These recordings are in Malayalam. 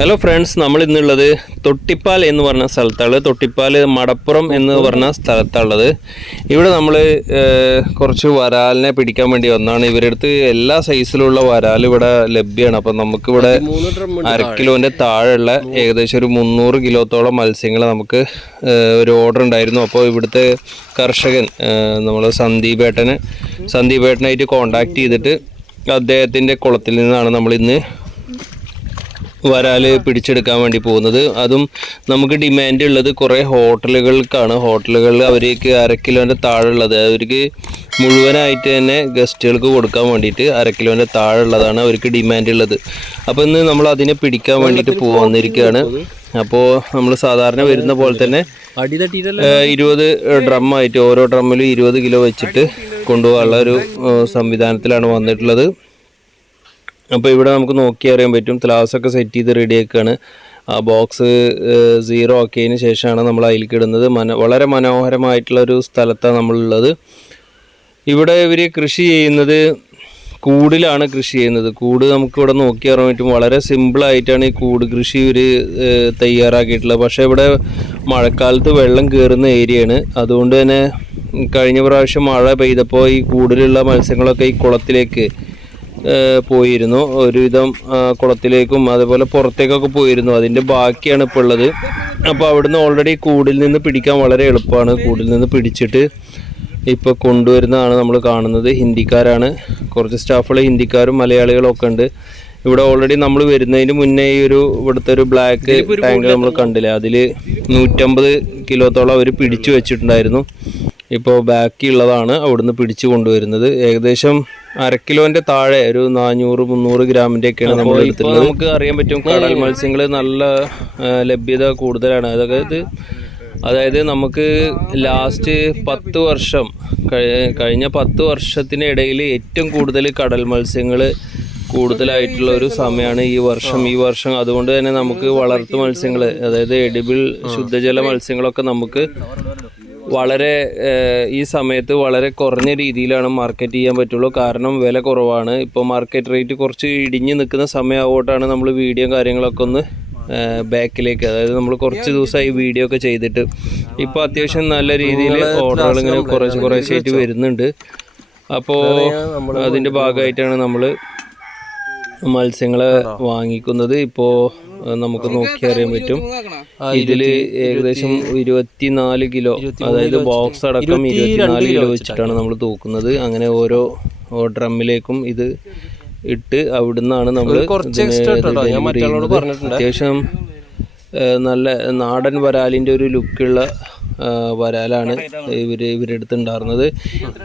ഹലോ ഫ്രണ്ട്സ് നമ്മൾ ഇന്നുള്ളത് തൊട്ടിപ്പാൽ എന്ന് പറഞ്ഞ സ്ഥലത്താണ്. തൊട്ടിപ്പാൽ മടപ്പുറം എന്ന് പറഞ്ഞ സ്ഥലത്താണുള്ളത്. ഇവിടെ നമ്മൾ കുറച്ച് വരാലിനെ പിടിക്കാൻ വേണ്ടി വന്നാണ്. ഇവരുടെ അടുത്ത് എല്ലാ സൈസിലുള്ള വരാൽ ഇവിടെ ലഭ്യമാണ്. അപ്പം നമുക്കിവിടെ അര കിലോന്റെ താഴെയുള്ള ഏകദേശം ഒരു മുന്നൂറ് കിലോത്തോളം മത്സ്യങ്ങൾ നമുക്ക് ഒരു ഓർഡർ ഉണ്ടായിരുന്നു. അപ്പോൾ ഇവിടുത്തെ കർഷകൻ നമ്മൾ സന്ദീപേട്ടന് സന്ദീപേട്ടനായിട്ട് കോണ്ടാക്ട് ചെയ്തിട്ട് അദ്ദേഹത്തിന്റെ കുളത്തിൽ നിന്നാണ് നമ്മൾ ഇന്ന് വരാൽ പിടിച്ചെടുക്കാൻ വേണ്ടി പോകുന്നത്. അതും നമുക്ക് ഡിമാൻഡ് ഉള്ളത് കുറേ ഹോട്ടലുകൾക്കാണ് ഹോട്ടലുകളിൽ അവർക്ക് അര കിലോന്റെ താഴെ ഉള്ളത് അവർക്ക് മുഴുവനായിട്ട് തന്നെ ഗസ്റ്റുകൾക്ക് കൊടുക്കാൻ വേണ്ടിയിട്ട് അര കിലോന്റെ താഴെ ഉള്ളതാണ് അവർക്ക് ഡിമാൻഡ് ഉള്ളത്. അപ്പോൾ ഇന്ന് നമ്മൾ അതിനെ പിടിക്കാൻ വേണ്ടിയിട്ട് പോകുന്നിരിക്കുകയാണ് അപ്പോൾ നമ്മൾ സാധാരണ വരുന്ന പോലെ തന്നെ ഇരുപത് ഡ്രം ആയിട്ട് ഓരോ ഡ്രമ്മിലും ഇരുപത് കിലോ വെച്ചിട്ട് കൊണ്ടുപോകാനുള്ള ഒരു സംവിധാനത്തിലാണ് വന്നിട്ടുള്ളത്. അപ്പോൾ ഇവിടെ നമുക്ക് നോക്കി അറിയാൻ പറ്റും. ഒക്കെ സെറ്റ് ചെയ്ത് റെഡി ആക്കുകയാണ് ആ ബോക്സ് സീറോ ആക്കിയതിന് ശേഷമാണ് നമ്മൾ അതിലേക്ക് ഇടുന്നത്. മന വളരെ മനോഹരമായിട്ടുള്ള ഒരു സ്ഥലത്താണ് നമ്മളുള്ളത്. ഇവിടെ ഇവർ കൃഷി ചെയ്യുന്നത് കൂടിലാണ് കൃഷി ചെയ്യുന്നത്. കൂട് നമുക്കിവിടെ നോക്കി അറിയാൻ പറ്റും. വളരെ സിമ്പിളായിട്ടാണ് ഈ കൂട് കൃഷി ഇവർ തയ്യാറാക്കിയിട്ടുള്ളത്. പക്ഷേ ഇവിടെ മഴക്കാലത്ത് വെള്ളം കയറുന്ന ഏരിയയാണ് അതുകൊണ്ട് തന്നെ കഴിഞ്ഞ പ്രാവശ്യം മഴ പെയ്തപ്പോൾ ഈ കൂടിലുള്ള മത്സ്യങ്ങളൊക്കെ ഈ കുളത്തിലേക്ക് പോയിരുന്നു. ഒരുവിധം കുളത്തിലേക്കും അതുപോലെ പുറത്തേക്കൊക്കെ പോയിരുന്നു. അതിന്റെ ബാക്കിയാണ് ഇപ്പോൾ ഉള്ളത്. അപ്പോൾ അവിടുന്ന് ഓൾറെഡി കൂടിൽ നിന്ന് പിടിക്കാൻ വളരെ എളുപ്പമാണ്. കൂടിൽ നിന്ന് പിടിച്ചിട്ട് ഇപ്പോൾ കൊണ്ടുവരുന്നതാണ് നമ്മൾ കാണുന്നത്. ഹിന്ദിക്കാരാണ്. കുറച്ച് സ്റ്റാഫുകൾ ഹിന്ദിക്കാരും മലയാളികളും ഒക്കെ ഉണ്ട്. ഇവിടെ ഓൾറെഡി നമ്മൾ വരുന്നതിന് മുന്നേ ഈ ഒരു ഇവിടുത്തെ ഒരു ബ്ലാക്ക് ടാങ്ക് നമ്മൾ കണ്ടില്ല? അതിൽ നൂറ്റമ്പത് കിലോത്തോളം അവർ പിടിച്ചു വെച്ചിട്ടുണ്ടായിരുന്നു. ഇപ്പോൾ ബാക്കിയുള്ളതാണ് അവിടുന്ന് പിടിച്ചു കൊണ്ടുവരുന്നത്. ഏകദേശം അര കിലോന്റെ താഴെ ഒരു നാനൂറ് മുന്നൂറ് ഗ്രാമിന്റെ ഒക്കെയാണ് നമ്മൾ എടുത്തിട്ടുള്ളത്. നമുക്ക് അറിയാൻ പറ്റും കടൽ മത്സ്യങ്ങൾ നല്ല ലഭ്യത കൂടുതലാണ്. അതായത് അതായത് നമുക്ക് ലാസ്റ്റ് പത്ത് വർഷം കഴിഞ്ഞ പത്ത് വർഷത്തിനിടയിൽ ഏറ്റവും കൂടുതൽ കടൽ മത്സ്യങ്ങൾ കൂടുതലായിട്ടുള്ള ഒരു സമയമാണ് ഈ വർഷം. ഈ വർഷം അതുകൊണ്ട് തന്നെ നമുക്ക് വളർത്തു മത്സ്യങ്ങൾ അതായത് എഡിബിൾ ശുദ്ധജല മത്സ്യങ്ങളൊക്കെ നമുക്ക് വളരെ ഈ സമയത്ത് വളരെ കുറഞ്ഞ രീതിയിലാണ് മാർക്കറ്റ് ചെയ്യാൻ പറ്റുള്ളൂ. കാരണം വില കുറവാണ്. ഇപ്പോൾ മാർക്കറ്റ് റേറ്റ് കുറച്ച് ഇടിഞ്ഞ് നിൽക്കുന്ന സമയമാവോട്ടാണ് നമ്മൾ വീഡിയോ കാര്യങ്ങളൊക്കെ ഒന്ന് ബാക്കിലേക്ക് അതായത് നമ്മൾ കുറച്ച് ദിവസമായി വീഡിയോ ഒക്കെ ചെയ്തിട്ട്. ഇപ്പോൾ അത്യാവശ്യം നല്ല രീതിയിൽ ഓർഡറുകൾ ഇങ്ങനെ കുറച്ച് കുറേശ്ശായിട്ട് വരുന്നുണ്ട്. അപ്പോൾ അതിന്റെ ഭാഗമായിട്ടാണ് നമ്മൾ മത്സ്യങ്ങളെ വാങ്ങിക്കുന്നത്. ഇപ്പോൾ നമുക്ക് നോക്കി അറിയാൻ പറ്റും. ഇതിൽ ഏകദേശം ഇരുപത്തിനാല് കിലോ അതായത് ബോക്സ് അടക്കം ഇരുപത്തിനാല് കിലോ വെച്ചിട്ടാണ്. നമ്മൾ തൂക്കുന്നത്. അങ്ങനെ ഓരോ ഡ്രമ്മിലേക്കും ഇത് ഇട്ട് അവിടുന്നാണ് നമ്മൾ അത്യാവശ്യം നല്ല നാടൻ വരാലിന്റെ ഒരു ലുക്കുള്ള വരാലാണ് ഇവർ ഇവരുടെ അടുത്ത് ഉണ്ടായിരുന്നത്.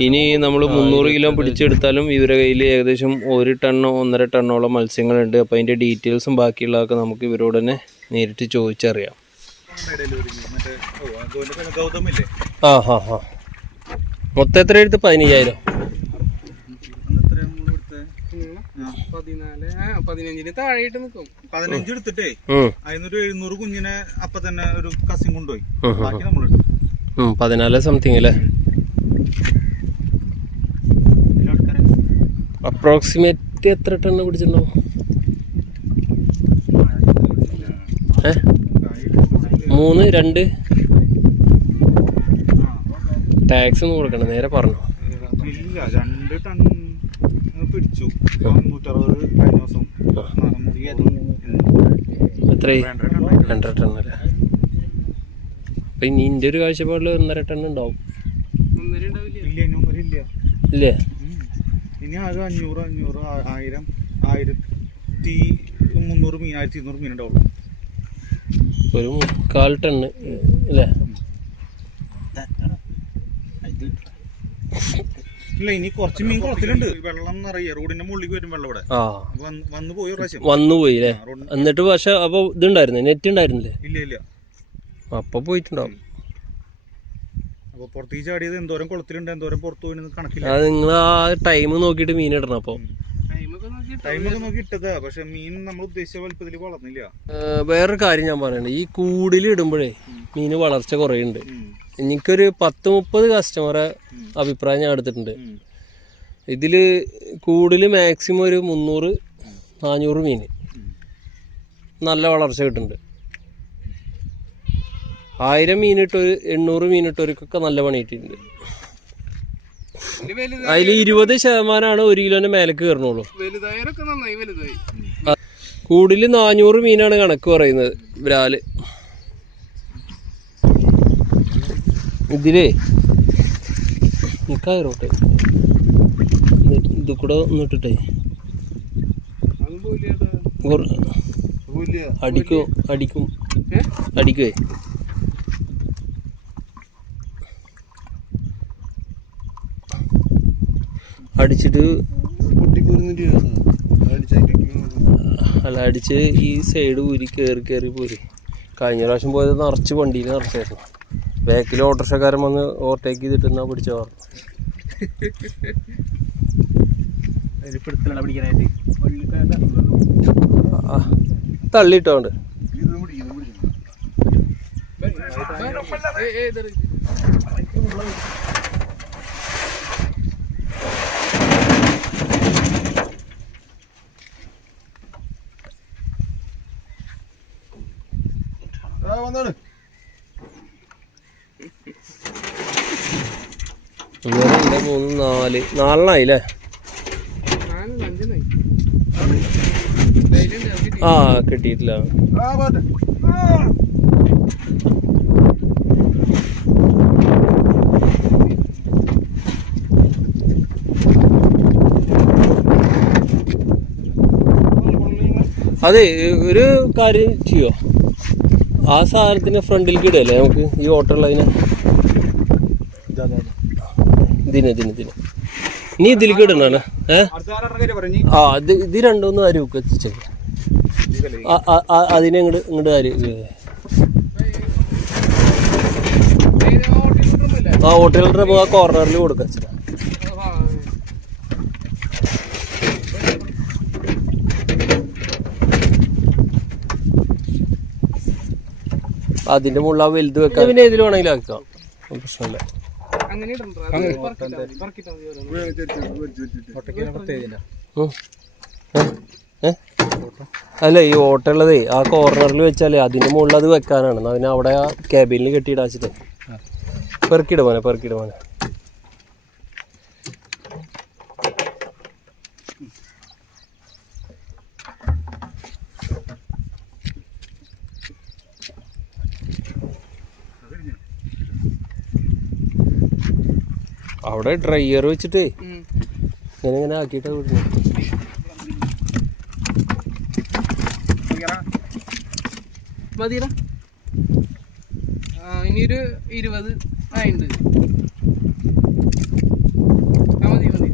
ഇനി നമ്മൾ മുന്നൂറ് കിലോ പിടിച്ചെടുത്താലും ഇവരുടെ കയ്യിൽ ഏകദേശം ഒരു ടണ്ണോ ഒന്നര ടണ്ണോളം മത്സ്യങ്ങളുണ്ട്. അപ്പോൾ അതിന്റെ ഡീറ്റെയിൽസും ബാക്കിയുള്ളതൊക്കെ നമുക്ക് ഇവരോട് തന്നെ നേരിട്ട് ചോദിച്ചറിയാം. ഗൗതമില്ലേ ആ ഹാ ഹാ. മൊത്തം എത്ര എടുത്ത്? പതിനയ്യായിരം. പതിനഞ്ചിന് താഴെ നിൽക്കും പതിനഞ്ച് എടുത്തിട്ടേ അതിനൊരു എഴുന്നൂറ് കുഞ്ഞിനെ അപ്പൊ തന്നെ ഒരു കസിൻ കൊണ്ടുപോയി. ബാക്കി നമ്മളെടുത്തു പതിനാല് സംതിങ് അല്ലേ അപ്രോക്സിമേറ്റ് എത്ര ടണ്ണ് പിടിച്ചിട്ടുണ്ടാവും? ഏ? മൂന്ന് രണ്ട്. ടാക്സ് ഒന്നും കൊടുക്കണം നേരെ പറഞ്ഞു. ഇല്ല രണ്ട് ടൺ പിടിച്ചു. നൂറ്ററുപത് കഴിഞ്ഞ ദിവസം. എത്രയായി? രണ്ടര ടൺ അല്ലേ? അപ്പൊ ഇനി ഇന്റെ ഒരു കാഴ്ചപ്പാടിൽ ഒന്നര ടൺ ഉണ്ടാവും. ഇല്ല ഇനി ആകെ അഞ്ഞൂറ് അഞ്ഞൂറ് ആയിരം ആയിരത്തി മുന്നൂറ് മീൻ ആയിരത്തി ഇരുന്നൂറ് മീൻ ഉണ്ടാവുള്ളൂ. ഒരു മുക്കാൽ ടണ്ണ് അല്ലേ ഇല്ല ഇനി കുറച്ച് മീൻ കുളത്തിലുണ്ട് വെള്ളം നിറയെ റോഡിന്റെ മുള്ളിക്ക് വരും വെള്ളം ഇവിടെ. വന്നു പോയി പ്രാവശ്യം. വന്നു പോയി അല്ലേ എന്നിട്ട് പക്ഷെ അപ്പൊ ഇതുണ്ടായിരുന്നു? നെറ്റ് ഉണ്ടായിരുന്നില്ലേ? ഇല്ല ഇല്ല. അപ്പൊ പോയിട്ടുണ്ടാവും പുറത്തേക്ക് ചാടിയത് എന്തോരം കുളത്തിലുണ്ട് എന്തോരം പുറത്തു പോയി കണക്കില്ല. അത് നിങ്ങൾ ആ ടൈം നോക്കിയിട്ട് മീൻ ഇടണം അപ്പൊ. ടൈമൊക്കെ നോക്കി ഇട്ടതാ പക്ഷെ മീൻ നമ്മൾ ഉദ്ദേശിച്ച വലുപ്പത്തിൽ വളർന്നില്ല. ഏർ വേറൊരു കാര്യം ഞാൻ പറയണേ ഈ കൂടിൽ ഇടുമ്പോഴേ മീന് വളർച്ച കുറയുണ്ട്. എനിക്കൊരു പത്ത് മുപ്പത് കസ്റ്റമറെ അഭിപ്രായം ഞാൻ എടുത്തിട്ടുണ്ട്. ഇതിൽ കൂടുതൽ മാക്സിമം ഒരു മുന്നൂറ് നാനൂറ് മീൻ. നല്ല വളർച്ച കിട്ടുന്നുണ്ട്. ആയിരം മീനിട്ടൊരു എണ്ണൂറ് മീനിട്ടൊരുക്കൊക്കെ നല്ല പണി കിട്ടിയിട്ടുണ്ട് അതിൽ ഇരുപത് ശതമാനമാണ് ഒരു കിലോന്റെ മേലേക്ക് കയറണുള്ളൂ. കൂടുതൽ നാനൂറ് മീനാണ് കണക്ക് പറയുന്നത് ബ്രാൽ ഇതിലേ നിക്കായിരോട്ടെ ഇത് കൂടെ ഒന്നിട്ടിട്ടേ. അടിക്കും അടിക്കോ? അടിക്കുവേ. അടിച്ചിട്ട് അല്ല അടിച്ച് ഈ സൈഡ് ഊരി കയറി കയറി പോരെ. കഴിഞ്ഞ പ്രാവശ്യം പോയത് നിറച്ച് വണ്ടിയിൽ നിറച്ചായിരുന്നു. ബാക്കിൽ ഓട്ടോറിക്ഷക്കാരൻ വന്ന് ഓവർടേക്ക് ചെയ്തിട്ട് എന്നാ പിടിച്ച പറഞ്ഞു തള്ളിയിട്ടോണ്ട്. ഏ, വന്നാണ് രണ്ട് മൂന്ന് നാല് നാലെണ്ണായില്ലേ ആ കിട്ടിയിട്ടില്ല. അതെ ഒരു കാര്യം ചെയ്യോ? ആ സാധനത്തിന് ഫ്രണ്ടിലേക്ക് ഇടല്ലേ നമുക്ക് ഈ ഓട്ടമുള്ളതിനെ ഇതിന് ഇതിന് ഇതിന്. നീ ഇതിലേക്ക് ഇടണാണ് ഏ? ആ ഇത് ഇത് രണ്ടൊന്നും ആര് എത്തിച്ചേക്ക് അതിനെ ഇങ്ങോട്ട് ഇങ്ങോട്ട് ഏത് ആ ഹോട്ടലിന്റെ ആ കോർണറിൽ കൊടുക്കാം ആ, അതിന്റെ മുകളിൽ ആ വലുത് വെക്കാം പിന്നെ ഇതിൽ വേണമെങ്കിലും ആക്കാം. പ്രശ്നമില്ല? അല്ല ഈ ഓട്ടമുള്ളതേ ആ കോർണറിൽ വെച്ചാലേ അതിന്റെ മുകളിൽ അത് വെക്കാനാണ്. അതിനെ അവിടെ ആ ക്യാബിനിൽ കെട്ടിയിടാച്ചിട്ട്. പെറുക്കിട മോനെ. അവിടെ ഡ്രൈയർ വെച്ചിട്ട്. ഇങ്ങനെ ഇങ്ങനെ ആക്കിയിട്ടാ വിടുന്നത് മതിയടാ. ഇനിയൊരു ഇരുപത് ആയിണ്ട് ആ മതി മതി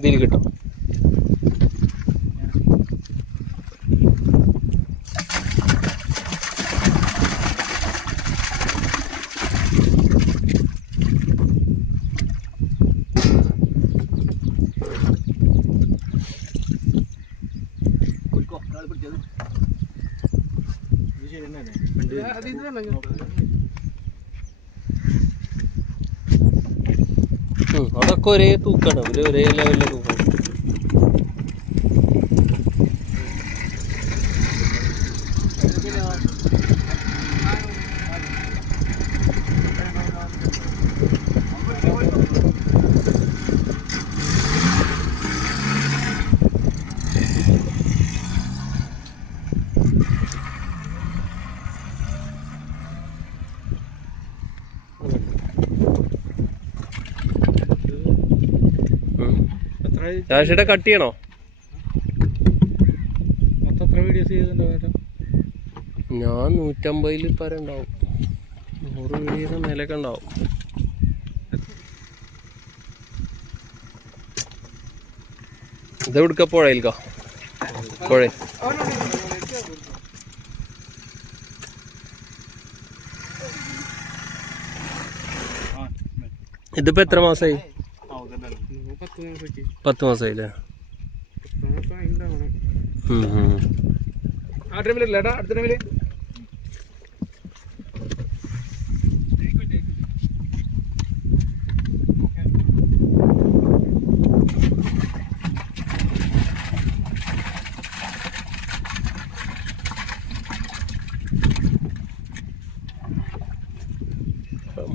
ഇതിൽ കിട്ടും അത് ഇത് തന്നെ ഇങ്ങോട്ട്. ഉം, അതൊക്കെ ഒരേ തൂക്കാണ് ഒരു ലെവലിലെ തൂക്കം. രാശിയുടെ കട്ട് ചെയ്യണോ? മൊത്തം എത്ര വീഡിയോസ് ചെയ്തിട്ടുണ്ടോ ഞാൻ നൂറ്റമ്പതിൽ പരം ഉണ്ടാവും. നൂറ് വീഡിയോ മേലൊക്കെ ഉണ്ടാവും. ഇത് എവിടുക്ക പുഴയിൽക്കോ? പുഴ ഇതിപ്പോ എത്ര മാസമായി പത്ത് മാസമായില്ലേ? ആ ടൈമിലല്ലേ ഏട്ടാ?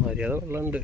മര്യാദ വെള്ളമുണ്ട്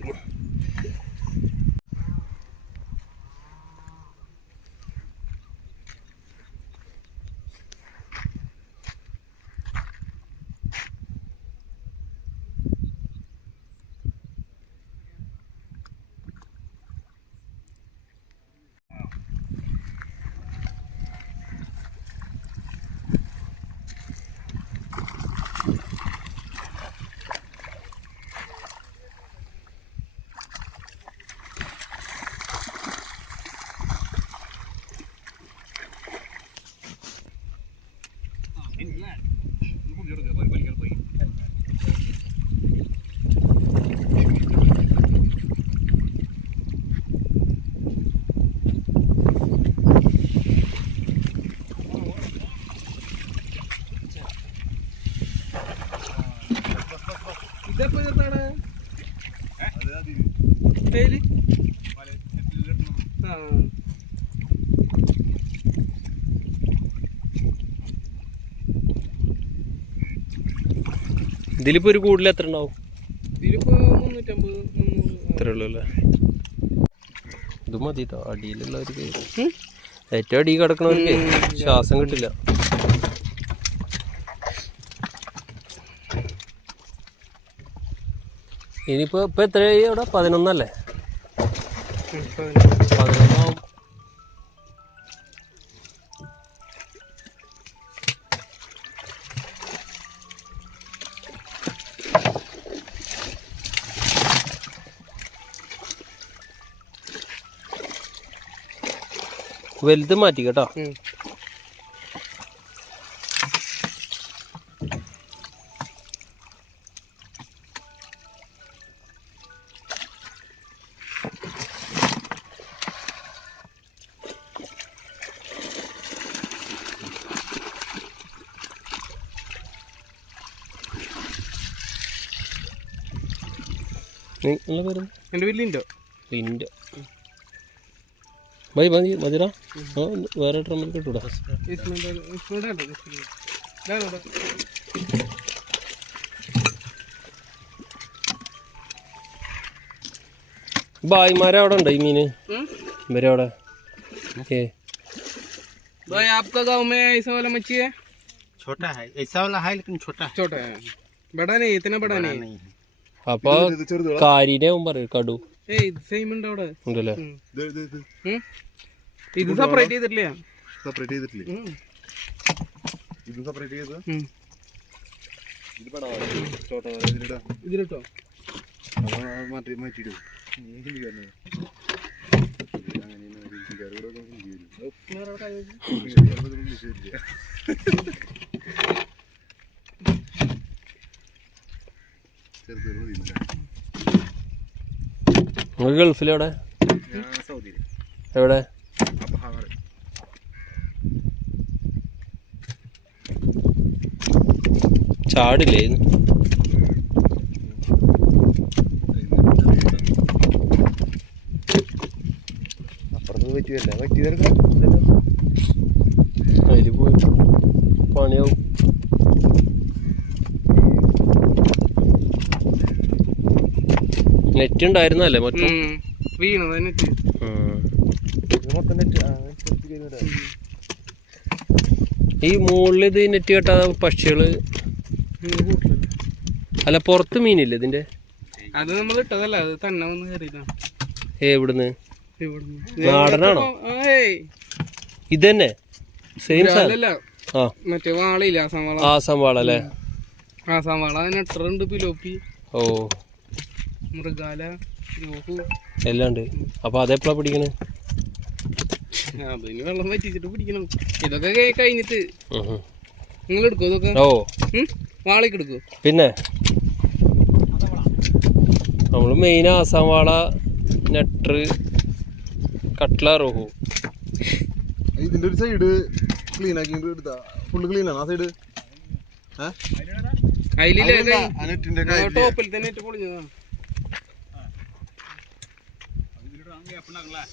ഇതിലിപ്പോ ഒരു കൂടുതൽ എത്ര ഉണ്ടാവും? ഇതിലിപ്പോ മുന്നൂറ്റമ്പത് മുന്നൂറ്. ഇത്രേ ഉള്ളൂ അല്ലേ? ഇത് മതി അടിയിലുള്ളവർക്ക്. ഏറ്റവും അടിയിൽ കിടക്കണവർക്ക് ശ്വാസം കിട്ടില്ല. ഇനിയിപ്പോ ഇപ്പൊ എത്രയായി അവിടെ? പതിനൊന്നല്ലേ? വലുത് മാറ്റി കേട്ടോ. നിങ്ങളെ പേര് ലിൻഡോ. മതി മതിടാ ആ വേറെ ഡ്രമ്മിൽ കിട്ടൂടാ ബായിമാരെ അവിടെ ഉണ്ടോ ഈ മീന് ഇവരെ അവിടെ ഏ भाई आपका गांव में ऐसा वाला मच्छी है छोटा है ऐसा वाला है लेकिन छोटा छोटा है बड़ा नहीं इतना बड़ा नहीं नहीं है അപ്പൊ കാരീനെ അവൻ പറയും കടു ഏ ഇത് സെപ്പറേറ്റ് ചെയ്തിട്ടില്ല. സെപ്പറേറ്റ് ചെയ്തിട്ടില്ലേ. ഇത് സെപ്പറേറ്റ് ചെയ്ത്. ഇത് പടവാ ഇതിലിടാ ഇതിലിട്ടോ? മാറ്റി മാറ്റിയിടും. ഹിന്ദിക്കാരനെ അങ്ങനെ ഹിന്ദിക്കാരോട് ഹിന്ദി വരും ഇംഗ്ലീഷ് വരില്ല ചെറുത് മതി നിങ്ങൾ ഗൾഫിലെവിടെ എവിടെ? ചാടില്ലേ? അപ്പുറത്ത് പറ്റിയല്ല പോയി പണിയാവും. നെറ്റ് ഉണ്ടായിരുന്നല്ലേ മൊത്തം? വീണു നെറ്റ് ആ ഈ മുകളിൽ ഇത് നെറ്റ് കെട്ടാതെ പക്ഷികൾ? അല്ല പുറത്ത് മീനില്ല ഇതിന്റെ? അത് നമ്മൾ ഇട്ടതല്ല അത് തന്നെ വന്ന് കയറിയതാണ് ഏ ഇവിടുന്ന്? ഇവിടുന്ന്. നാടനാണോ? ഇതന്നെ? സെയിം ആ. മറ്റേ വാളയില്ല ആസാം വാള? ആ സംവാള അല്ലേ? ആസാം വാള നെട്ടറുണ്ട് പിലോപ്പി? ഓ. മൃഗാല രോഹു. എല്ലാം ഉണ്ട് അപ്പൊ അതെപ്പോഴാ പിടിക്കണേ? അതിന് വെള്ളം വറ്റിച്ചിട്ട് പിടിക്കണം. ഇതൊക്കെ കഴിഞ്ഞിട്ട്. നിങ്ങൾ എടുക്കോ ഇതൊക്കെ? ഓ? വാളയ്ക്ക് എടുക്കോ പിന്നെ? നമ്മൾ മെയിൻ ആസാം വാള നെട്ടർ കട്ട്ല റോഹു ഇതിന്റെ ഒരു സൈഡ് ക്ലീൻ ആക്കി എടുത്താ. ഫുള്ള് ക്ലീൻ ആണ് ആ സൈഡ് അതിലില്ലേ? ടോപ്പിൽ തന്നെ ഇട്ട് പൊളിഞ്ഞതാണ്. அப்படின்னாங்களா?